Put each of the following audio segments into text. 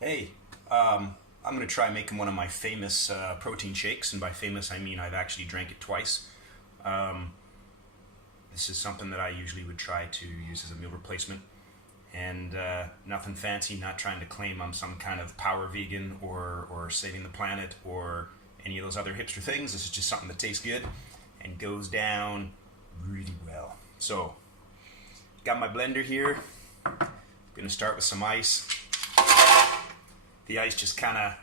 Hey, I'm going to try making one of my famous protein shakes, and by famous I mean I've actually drank it twice. Um, this is something that I usually would try to use as a meal replacement, and nothing fancy, not trying to claim I'm some kind of power vegan or saving the planet or any of those other hipster things. This is just something that tastes good and goes down really well. So, got my blender here. Gonna start with some ice. The ice just kind of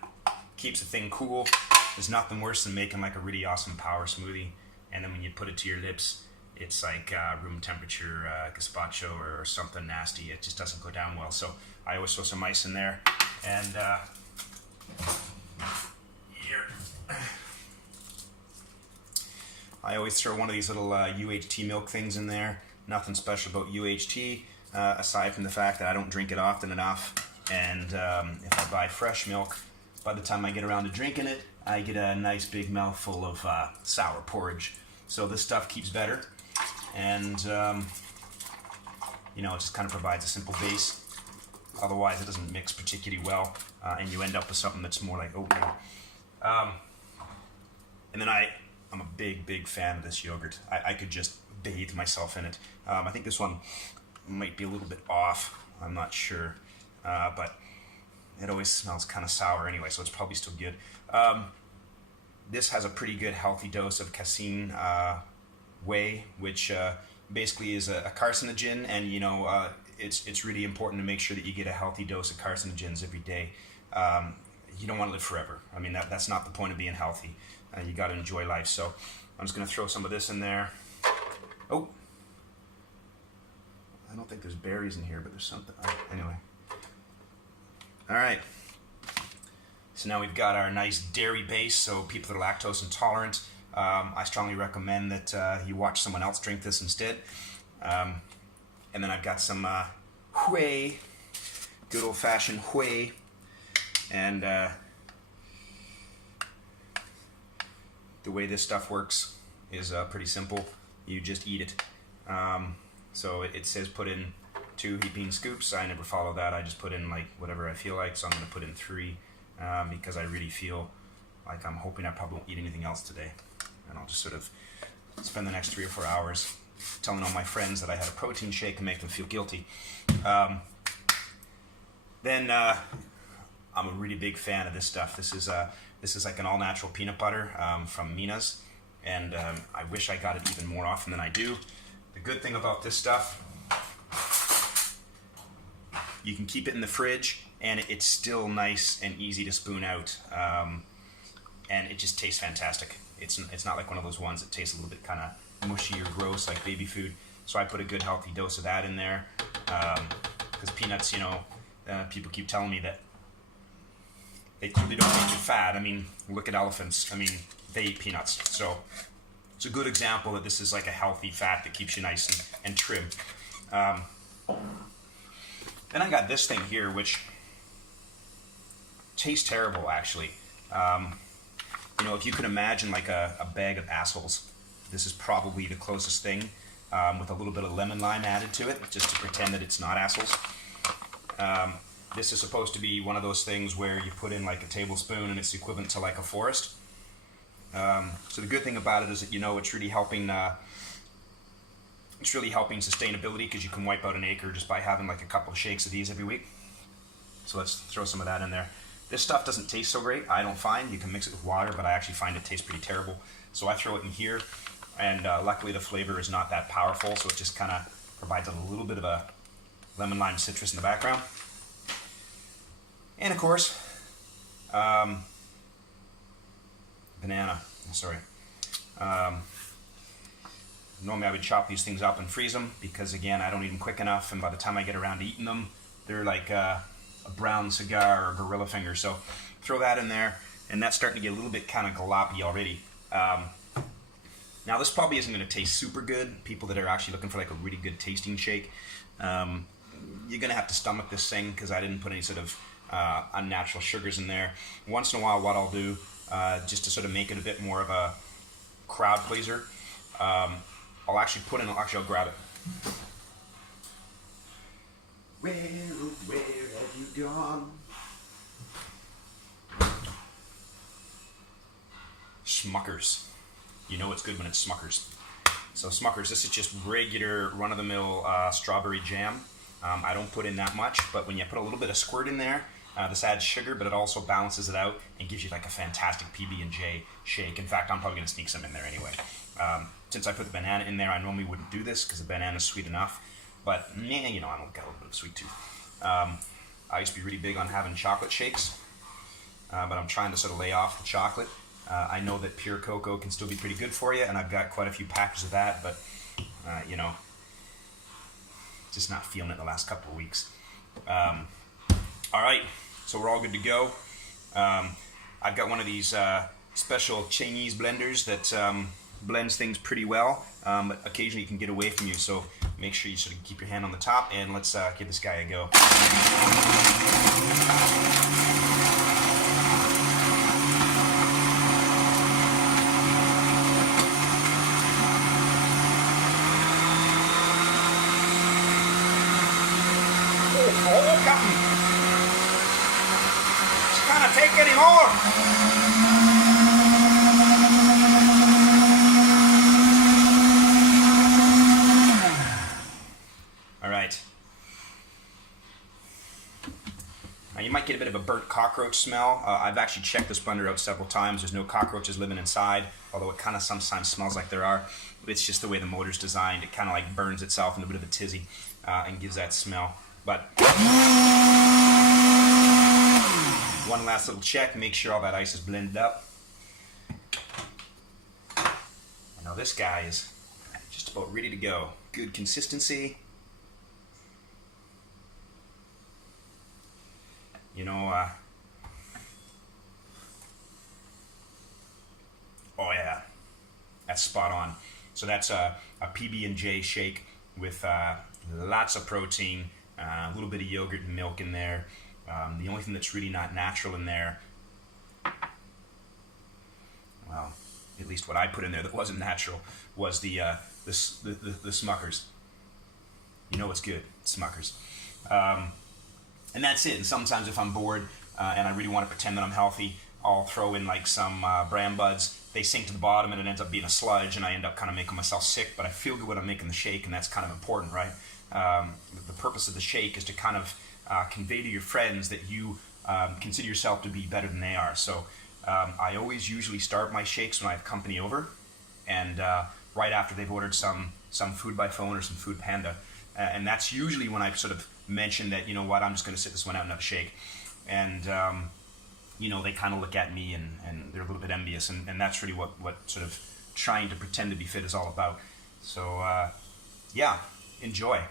keeps the thing cool. There's nothing worse than making like a really awesome power smoothie, and then when you put it to your lips, it's like room temperature gazpacho or something nasty. It just doesn't go down well. So I always throw some ice in there, and here I always throw one of these little UHT milk things in there. Nothing special about UHT, aside from the fact that I don't drink it often enough. And if I buy fresh milk, by the time I get around to drinking it, I get a nice big mouthful of sour porridge. So this stuff keeps better, and it just kind of provides a simple base. Otherwise, it doesn't mix particularly well, and you end up with something that's more like oatmeal. And then I'm a big fan of this yogurt. I could just bathe myself in it. I think this one might be a little bit off. I'm not sure. But it always smells kind of sour anyway, so it's probably still good. This has a pretty good healthy dose of casein whey, which basically is a carcinogen, and it's really important to make sure that you get a healthy dose of carcinogens every day. You don't want to live forever. I mean, that's not the point of being healthy. You got to enjoy life. So I'm just going to throw some of this in there. Oh, I don't think there's berries in here, but there's something. Anyway. All right, so now we've got our nice dairy base, so people that are lactose intolerant, I strongly recommend that you watch someone else drink this instead. And then I've got some whey, good old-fashioned whey, and the way this stuff works is pretty simple. You just eat it. So it says put in 2 heaping scoops. I never follow that. I just put in like whatever I feel like, so I'm going to put in 3 because I really feel like I'm hoping I probably won't eat anything else today. And I'll just sort of spend the next 3 or 4 hours telling all my friends that I had a protein shake and make them feel guilty. Then I'm a really big fan of this stuff. This is like an all-natural peanut butter from Mina's, and I wish I got it even more often than I do. The good thing about this stuff, you can keep it in the fridge, and it's still nice and easy to spoon out, and it just tastes fantastic. It's not like one of those ones that tastes a little bit kind of mushy or gross like baby food. So I put a good healthy dose of that in there, because peanuts, people keep telling me that they clearly don't make you fat. I mean, look at elephants. I mean, they eat peanuts. So it's a good example that this is like a healthy fat that keeps you nice and trim. Then I got this thing here, which tastes terrible, actually. If you could imagine like a bag of assholes, this is probably the closest thing, with a little bit of lemon lime added to it, just to pretend that it's not assholes. This is supposed to be one of those things where you put in like a tablespoon and it's equivalent to like a forest. So the good thing about it is that it's really helping. It's really helping sustainability, because you can wipe out an acre just by having like a couple of shakes of these every week. So let's throw some of that in there. This stuff doesn't taste so great, I don't find. You can mix it with water, but I actually find it tastes pretty terrible. So I throw it in here, and luckily the flavor is not that powerful, so it just kind of provides a little bit of a lemon lime citrus in the background. And of course, banana. Sorry. Normally I would chop these things up and freeze them, because again, I don't eat them quick enough, and by the time I get around to eating them, they're like a brown cigar or gorilla finger. So throw that in there, and that's starting to get a little bit kind of galoppy already. Now this probably isn't going to taste super good. People that are actually looking for like a really good tasting shake, you're going to have to stomach this thing, because I didn't put any sort of unnatural sugars in there. Once in a while, what I'll do, just to sort of make it a bit more of a crowd pleaser, I'll actually put in, I'll grab it. Where have you gone? Smuckers. You know it's good when it's Smuckers. So Smuckers, this is just regular run-of-the-mill strawberry jam. I don't put in that much, but when you put a little bit of squirt in there, this adds sugar, but it also balances it out and gives you like a fantastic PB&J shake. In fact, I'm probably going to sneak some in there anyway. Since I put the banana in there, I normally wouldn't do this because the banana's sweet enough, but you know, I don't got a little bit of sweet tooth. I used to be really big on having chocolate shakes, but I'm trying to sort of lay off the chocolate. I know that pure cocoa can still be pretty good for you, and I've got quite a few packages of that, but you know, just not feeling it the last couple of weeks. All right, so we're all good to go. I've got one of these special Chinese blenders that blends things pretty well, but occasionally it can get away from you, so make sure you sort of keep your hand on the top, and let's give this guy a go. Oh, got me. Just can't take any more. All right. Now you might get a bit of a burnt cockroach smell. I've actually checked this blender out several times. There's no cockroaches living inside, although it kind of sometimes smells like there are. It's just the way the motor's designed. It kind of like burns itself in a bit of a tizzy and gives that smell. But one last little check, make sure all that ice is blended up. Now this guy is just about ready to go. Good consistency. You know, oh yeah, that's spot on. So that's a PB&J shake with lots of protein, a little bit of yogurt and milk in there. The only thing that's really not natural in there, well, at least what I put in there that wasn't natural, was the Smuckers. You know what's good, Smuckers. And that's it. And sometimes if I'm bored and I really want to pretend that I'm healthy, I'll throw in like some bran buds. They sink to the bottom and it ends up being a sludge, and I end up kind of making myself sick, but I feel good when I'm making the shake, and that's kind of important, right? The purpose of the shake is to kind of convey to your friends that you consider yourself to be better than they are. So I always usually start my shakes when I have company over, and right after they've ordered some food by phone or some Food Panda. And that's usually when I sort of mention that, you know what, I'm just going to sit this one out and have a shake. And, you know, they kind of look at me and they're a little bit envious. And that's really what sort of trying to pretend to be fit is all about. So, yeah, enjoy.